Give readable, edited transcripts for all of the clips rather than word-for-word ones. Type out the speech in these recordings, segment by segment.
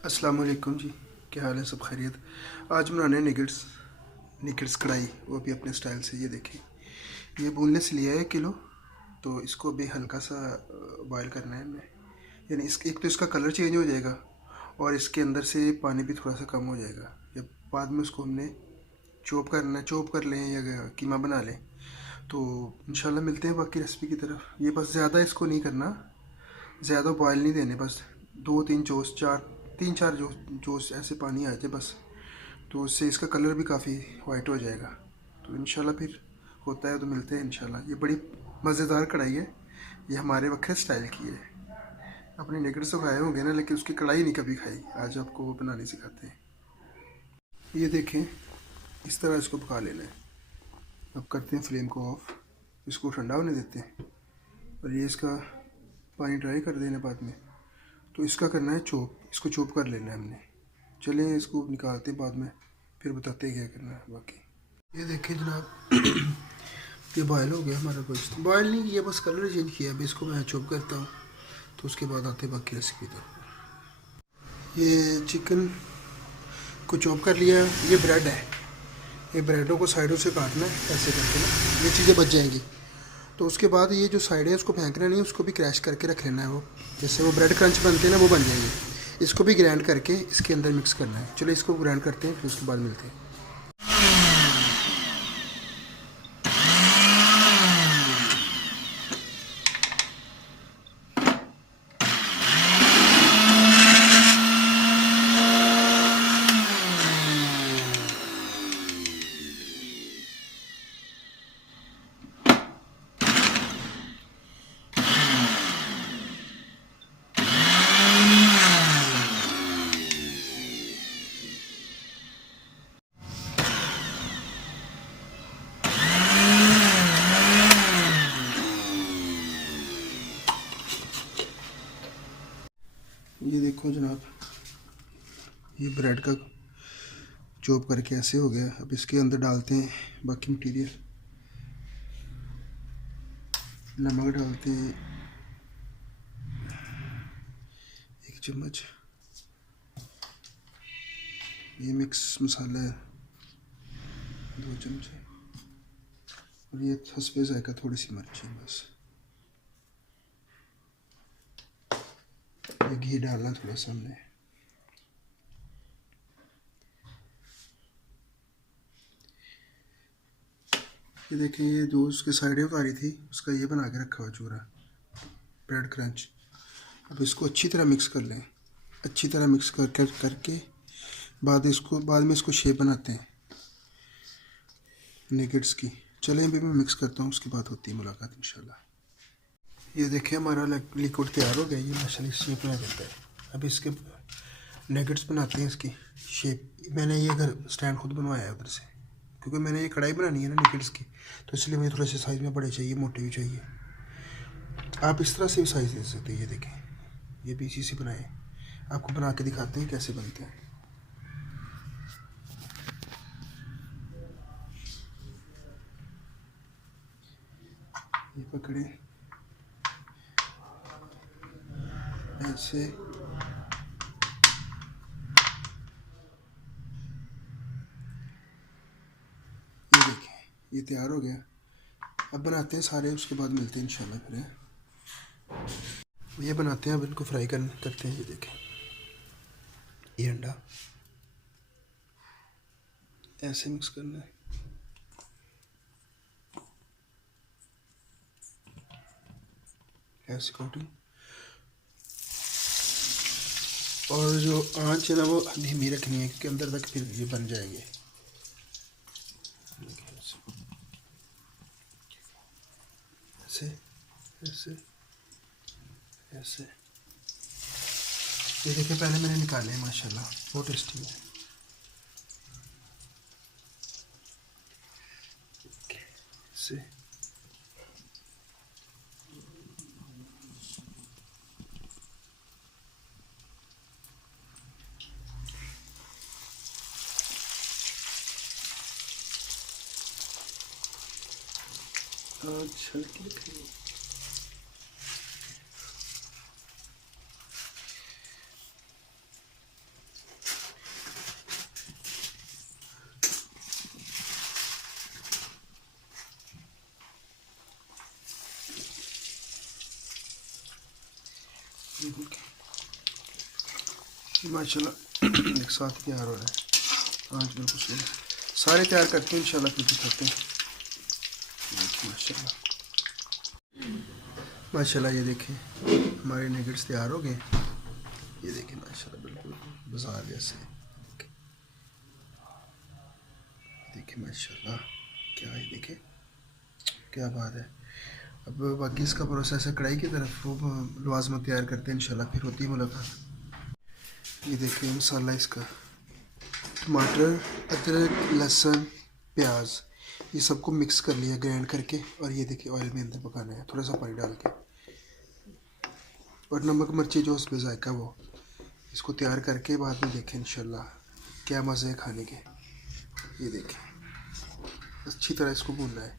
अस्सलाम वालेकुम जी। क्या हाल है? सब खैरियत। आज बनाने हैं निगेट्स कढ़ाई, वो भी अपने स्टाइल से। ये देखें, ये बोनलेस लिया है किलो। तो इसको अभी हल्का सा बॉयल करना है हमें। यानी इस एक तो इसका कलर चेंज हो जाएगा और इसके अंदर से पानी भी थोड़ा सा कम हो जाएगा। जब बाद में उसको हमने चॉप कर लें या कीमा बना लें तो इंशाल्लाह मिलते हैं बाकी रेसिपी की तरफ। ये बस ज़्यादा इसको नहीं करना, ज़्यादा बॉयल नहीं देने, बस दो तीन जोश चार तीन चार जोश ऐसे पानी आ जाए बस। तो उससे इसका कलर भी काफ़ी वाइट हो जाएगा। तो इंशाल्लाह फिर होता है तो मिलते हैं इंशाल्लाह। ये बड़ी मज़ेदार कढ़ाई है, ये हमारे वक्त स्टाइल की है। अपने नेगेट्स तो खाए होंगे ना, लेकिन उसकी कढ़ाई नहीं कभी खाई। आज आपको वो बनाने सिखाते हैं। ये देखें, इस तरह इसको पका लेना है। अब करते हैं फ्लेम को ऑफ, इसको ठंडा होने देते हैं और ये इसका पानी ड्राई कर देना बाद में। तो इसका करना है चॉप, इसको चॉप कर लेना है हमने। चलें इसको निकालते बाद में, फिर बताते हैं क्या करना है बाकी। ये देखिए जनाब, ये बॉयल हो गया हमारा गोश्त। बॉयल नहीं किया, बस कलर चेंज किया। अभी इसको मैं चॉप करता हूँ, तो उसके बाद आते हैं बाकी रेसिपी तो। ये चिकन को चॉप कर लिया। ये ब्रेड है, ये ब्रेडों को साइडों से काटना है ऐसे करके ना, ये चीज़ें बच जाएंगी। तो उसके बाद ये जो साइड है उसको फेंकना नहीं, उसको भी क्रैश करके रख लेना है। वो जैसे वो ब्रेड क्रंच बनते हैं ना, वो बन जाएंगे। इसको भी ग्राइंड करके इसके अंदर मिक्स करना है। चलो इसको ग्राइंड करते हैं, फिर उसके बाद मिलते हैं। ये देखो जनाब, ये ब्रेड का चॉप करके ऐसे हो गया। अब इसके अंदर डालते हैं बाकी मटेरियल। नमक डालते हैं 1 चम्मच। ये मिक्स मसाला है 2 चमचे। और ये हस्बे जायका थोड़ी सी मिर्ची बस। ये घी डालना थोड़ा सा हमने। ये देखिए, ये जो उसकी साइडें उतारी थी उसका ये बना के रखा हुआ चूरा, ब्रेड क्रंच। अब इसको अच्छी तरह मिक्स कर लें, अच्छी तरह मिक्स करके बाद में इसको शेप बनाते हैं नेगेट्स की। चलें अभी मैं मिक्स करता हूँ, उसके बाद होती है मुलाकात इंशाल्लाह। ये देखिए हमारा लिक्विड तैयार हो गया। ये माशाल्लाह शेप बना देता है। अब इसके नेगेट्स बनाते हैं इसकी शेप। मैंने ये घर स्टैंड खुद बनवाया है उधर से, क्योंकि मैंने ये कढ़ाई बनानी है ना नेगेट्स की, तो इसलिए मुझे थोड़े से साइज़ में बड़े चाहिए, मोटे भी चाहिए। आप इस तरह से भी साइज़ दे सकते हैं। ये देखें, ये भी इसी से बनाए। आपको बना के दिखाते हैं कैसे बनते हैं। ये पकड़े ऐसे, ये देखें ये तैयार हो गया। अब बनाते हैं सारे, उसके बाद मिलते हैं इंशाल्लाह फिर। ये बनाते हैं, अब इनको फ्राई करते हैं। ये देखें, ये अंडा ऐसे मिक्स करना है, ऐसे कोटिंग। और जो आँच है ना वो धीमी रखनी है, क्योंकि अंदर तक फिर ये बन जाएंगे। ऐसे ऐसे ऐसे। ये देखिए, पहले मैंने निकाले हैं माशाल्लाह, बहुत टेस्टी है। ऐसे अच्छा ये देखिए माशाल्लाह एक साथ तैयार हो रहा है। आज बिल्कुल सही सारे तैयार करते हैं इंशाल्लाह, फिर दिखाते हैं। माशाल्लाह माशाल्लाह ये देखें हमारे नगेट्स तैयार हो गए। ये देखें माशाल्लाह बिल्कुल बाजार जैसे। देखें माशाल्लाह क्या है, देखें क्या बात है। अब बाकी इसका प्रोसेस है कढ़ाई की तरफ, वो लवाजमा तैयार करते हैं इंशाल्लाह, फिर होती है मुलाकात। ये देखिए मसाला इसका टमाटर, अदरक, लहसुन, प्याज, ये सबको मिक्स कर लिया ग्राइंड करके। और ये देखिए ऑयल में अंदर पकाना है थोड़ा सा पानी डाल के, और नमक मिर्ची जो उसमें जायका वो इसको तैयार करके बाद में देखें इंशाल्लाह क्या मज़े है खाने के। ये देखें अच्छी तरह इसको भूनना है।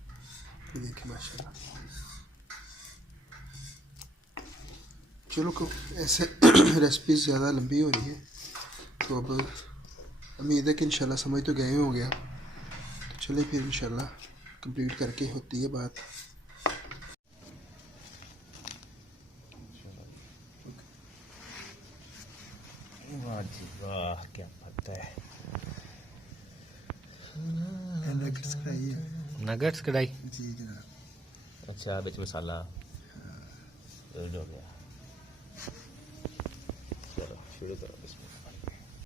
ये देखें माशाल्लाह। चलो को ऐसे रेसिपी ज़्यादा लंबी हो रही है तो अब उम्मीद है कि इंशाल्लाह समझ तो गए होंगे आप। तो चलिए फिर इंशाल्लाह कंप्लीट करके होती है बात। वाह जी वाह क्या पता है। नगेट्स कढ़ाई है। नगेट्स कढ़ाई जी जनाब। अच्छा बिच मसाला रेडी हो गया। चलो शुरू करो इसमें।